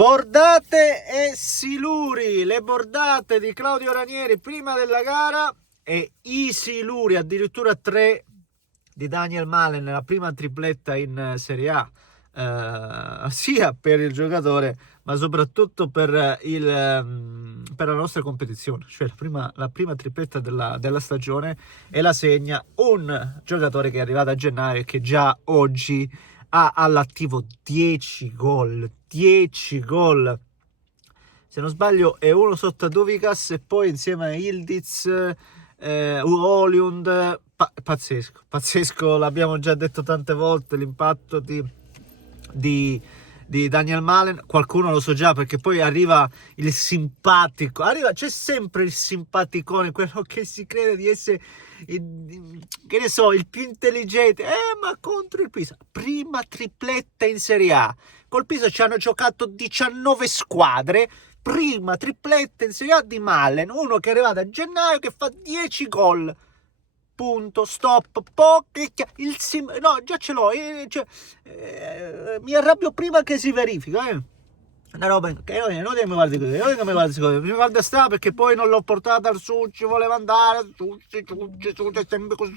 Bordate e Siluri, le bordate di Claudio Ranieri prima della gara e i Siluri, addirittura 3 di Daniel Malen, la prima tripletta in Serie A, sia per il giocatore ma soprattutto per la nostra competizione, cioè la prima tripletta della stagione, e la segna un giocatore che è arrivato a gennaio e che già oggi ha all'attivo 10 gol, se non sbaglio è uno sotto a Duvikas e poi insieme a Ildiz, Oliund, pazzesco, l'abbiamo già detto tante volte, l'impatto di Daniel Malen. Qualcuno lo so già, perché poi arriva il simpatico, c'è sempre il simpaticone, quello che si crede di essere che ne so, il più intelligente, ma contro il Pisa, prima tripletta in Serie A, col Pisa ci hanno giocato 19 squadre, prima tripletta in Serie A di Malen, uno che è arrivato a gennaio che fa 10 gol, punto, stop, no, già ce l'ho, mi arrabbio prima che si verifica, una roba che non mi guardi così, mi guarda sta, perché poi non l'ho portata al Succi, voleva andare Succi, sempre così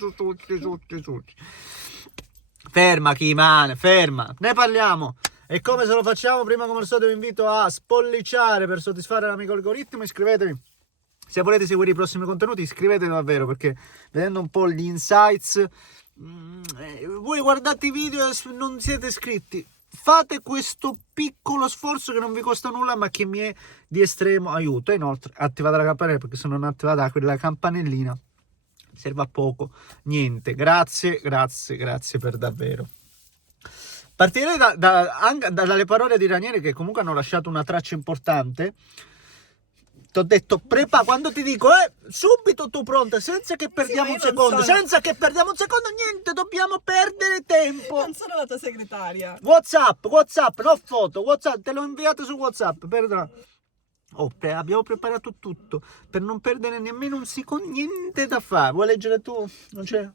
Succi. Ferma Kimane, ferma, ne parliamo. E come se lo facciamo? Prima, come al solito, vi invito a spolliciare per soddisfare l'amico algoritmo, iscrivetevi. Se volete seguire i prossimi contenuti, iscrivetevi davvero, perché vedendo un po' gli insights, voi guardate i video e non siete iscritti, fate questo piccolo sforzo che non vi costa nulla ma che mi è di estremo aiuto. E inoltre attivate la campanella, perché se non attivate quella campanellina serve a poco, niente. Grazie per davvero. Partirei anche dalle parole di Ranieri, che comunque hanno lasciato una traccia importante. Ti ho detto, quando ti dico subito tu pronta, senza che perdiamo un secondo, niente, dobbiamo perdere tempo. Non sono la tua segretaria. WhatsApp, no foto, WhatsApp, te l'ho inviato su WhatsApp, perdona. Abbiamo preparato tutto per non perdere nemmeno un secondo, niente da fare. Vuoi leggere tu? Non c'è?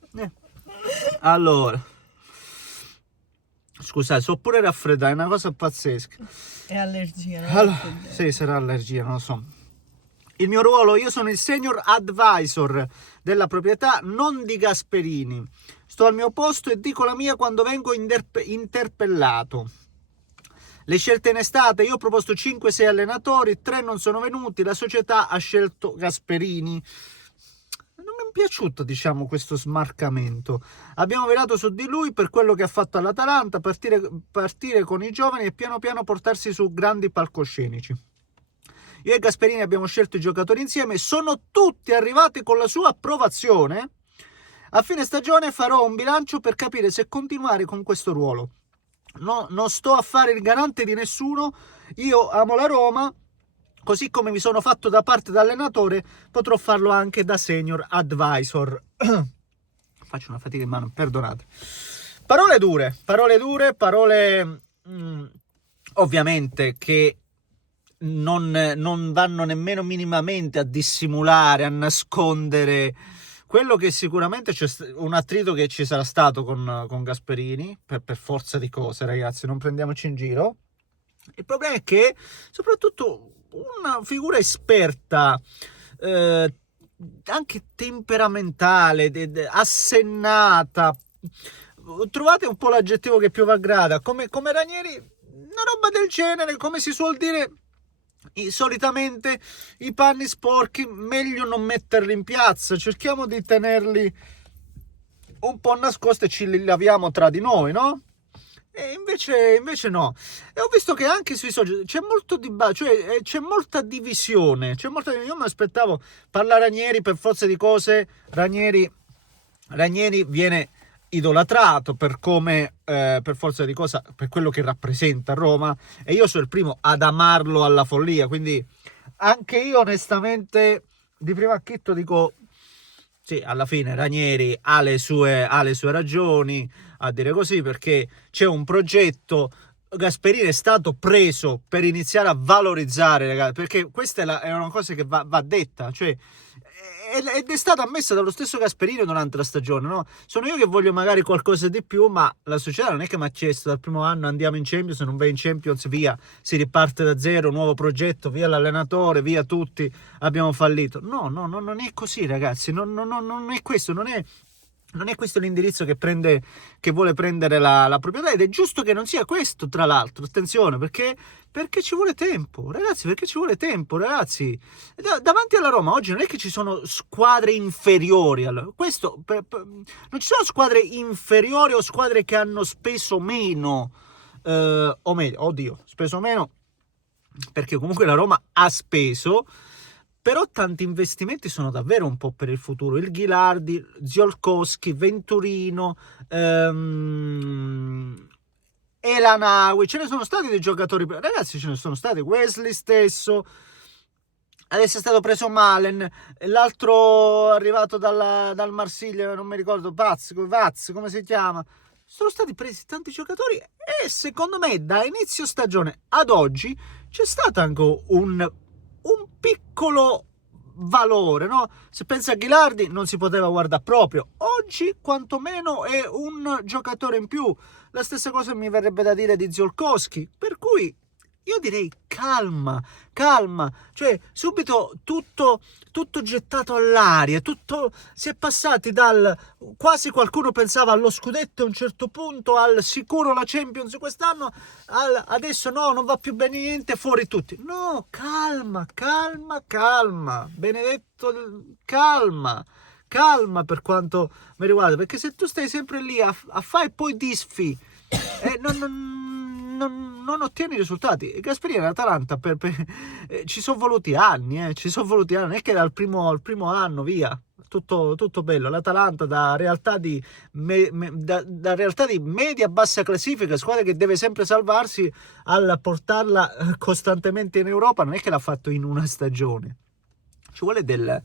Allora, scusate, sono pure raffreddato, è una cosa pazzesca. È allergia, no? Allora, sì, sarà allergia, non lo so. Il mio ruolo, io sono il senior advisor della proprietà, non di Gasperini. Sto al mio posto e dico la mia quando vengo interpellato. Le scelte in estate, io ho proposto 5-6 allenatori, 3 non sono venuti, la società ha scelto Gasperini. Non mi è piaciuto, diciamo, questo smarcamento. Abbiamo velato su di lui per quello che ha fatto all'Atalanta, partire con i giovani e piano piano portarsi su grandi palcoscenici. Io e Gasperini abbiamo scelto i giocatori insieme, sono tutti arrivati con la sua approvazione. A fine stagione farò un bilancio per capire se continuare con questo ruolo. No, non sto a fare il garante di nessuno, io amo la Roma, così come mi sono fatto da parte da allenatore, potrò farlo anche da senior advisor. Faccio una fatica in mano, perdonate. Parole dure, ovviamente che non vanno nemmeno minimamente a dissimulare, a nascondere quello che sicuramente c'è un attrito che ci sarà stato con Gasperini, per forza di cose, ragazzi, non prendiamoci in giro. Il problema è che soprattutto una figura esperta, anche temperamentale, assennata, trovate un po' l'aggettivo che più vi aggrada, come Ranieri, una roba del genere, come si suol dire solitamente, i panni sporchi meglio non metterli in piazza, cerchiamo di tenerli un po' nascosti e ci li laviamo tra di noi, no? E invece no. E ho visto che anche sui social c'è molto dibattito, cioè c'è molta divisione, io mi aspettavo parlare Ranieri, per forza di cose Ranieri viene idolatrato per come, per forza di cosa, per quello che rappresenta Roma, e io sono il primo ad amarlo alla follia, quindi anche io onestamente di primo acchitto dico sì, alla fine Ranieri ha le sue ragioni a dire così, perché c'è un progetto, Gasperini è stato preso per iniziare a valorizzare, ragazzi, perché questa è una cosa che va detta, cioè ed è stata ammessa dallo stesso Gasperini durante la stagione, no? Sono io che voglio magari qualcosa di più, ma la società non è che mi ha chiesto dal primo anno andiamo in Champions, se non vai in Champions via, si riparte da zero, nuovo progetto, via l'allenatore, via tutti, abbiamo fallito. No, non è così, ragazzi, non è questo, non è questo l'indirizzo che vuole prendere la proprietà, ed è giusto che non sia questo, tra l'altro, attenzione, perché ci vuole tempo, ragazzi, davanti alla Roma oggi non è che ci sono squadre inferiori, non ci sono squadre inferiori o squadre che hanno speso meno, o meglio, oddio, speso meno, perché comunque la Roma ha speso, però tanti investimenti sono davvero un po' per il futuro. Il Ghilardi, Ziolkowski, Venturino, Elanaui, ce ne sono stati dei giocatori, ragazzi, ce ne sono stati, Wesley stesso, adesso è stato preso Malen, l'altro arrivato dal Marsiglia, non mi ricordo, Vaz, come si chiama. Sono stati presi tanti giocatori e secondo me da inizio stagione ad oggi c'è stato anche un piccolo valore, no? Se pensa a Ghilardi non si poteva guardare proprio, oggi quantomeno è un giocatore in più. La stessa cosa mi verrebbe da dire di Ziolkowski, per cui io direi calma, cioè subito tutto gettato all'aria, tutto si è passati dal quasi qualcuno pensava allo scudetto a un certo punto, al sicuro la Champions quest'anno, adesso no, non va più bene niente, fuori tutti. No, calma, Benedetto, calma per quanto mi riguarda, perché se tu stai sempre lì a fare e poi disfi, non ottieni risultati. Gasperini all'Atalanta ci sono voluti anni, non è che dal primo anno via tutto bello. L'Atalanta da realtà di media bassa classifica, squadra che deve sempre salvarsi, al portarla costantemente in Europa, non è che l'ha fatto in una stagione, ci vuole del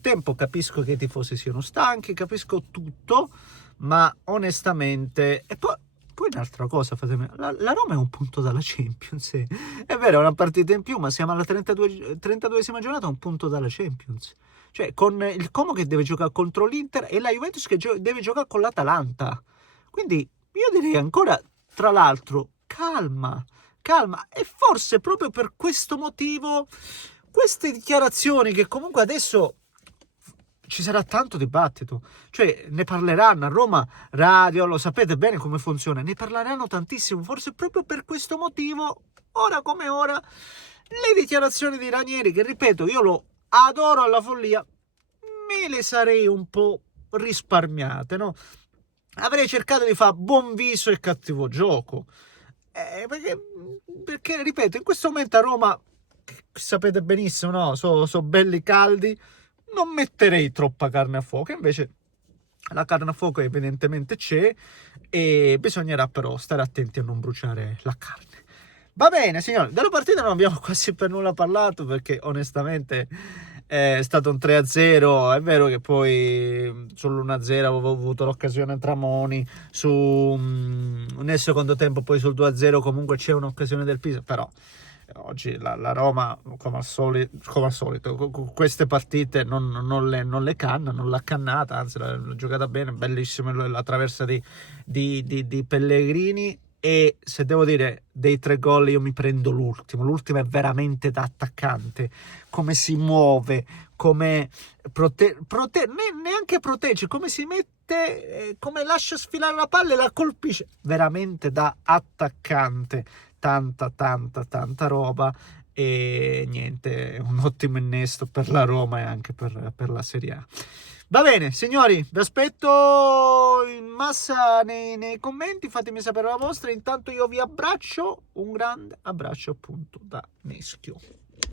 tempo. Capisco che i tifosi siano stanchi, capisco tutto, ma onestamente, e poi un'altra cosa, la Roma è un punto dalla Champions, è vero, è una partita in più, ma siamo alla 32esima giornata, un punto dalla Champions, cioè con il Como che deve giocare contro l'Inter e la Juventus che deve giocare con l'Atalanta, quindi io direi ancora, tra l'altro, calma, e forse proprio per questo motivo queste dichiarazioni, che comunque adesso ci sarà tanto dibattito, cioè ne parleranno a Roma Radio, lo sapete bene come funziona, ne parleranno tantissimo, forse proprio per questo motivo, ora come ora, le dichiarazioni di Ranieri, che ripeto, io lo adoro alla follia, me le sarei un po' risparmiate, no? Avrei cercato di fare buon viso e cattivo gioco, perché ripeto, in questo momento a Roma, sapete benissimo, no? So belli caldi, non metterei troppa carne a fuoco, invece la carne a fuoco evidentemente c'è e bisognerà però stare attenti a non bruciare la carne. Va bene, signori, della partita non abbiamo quasi per nulla parlato, perché onestamente è stato un 3-0, è vero che poi sull'1-0 avevo avuto l'occasione a Tramoni, nel secondo tempo poi sul 2-0 comunque c'è un'occasione del Pisa, però oggi la Roma, come al solito, queste partite non le canna, non l'ha cannata, anzi l'ha giocata bene, bellissima la traversa di Pellegrini, e se devo dire dei 3 gol io mi prendo l'ultimo è veramente da attaccante, come si muove, come neanche protegge, come si mette, come lascia sfilare la palla e la colpisce, veramente da attaccante, tanta roba, e niente, un ottimo innesto per la Roma e anche per la Serie A. Va bene, signori, vi aspetto in massa nei commenti, fatemi sapere la vostra, intanto io vi abbraccio, un grande abbraccio appunto da Neschio.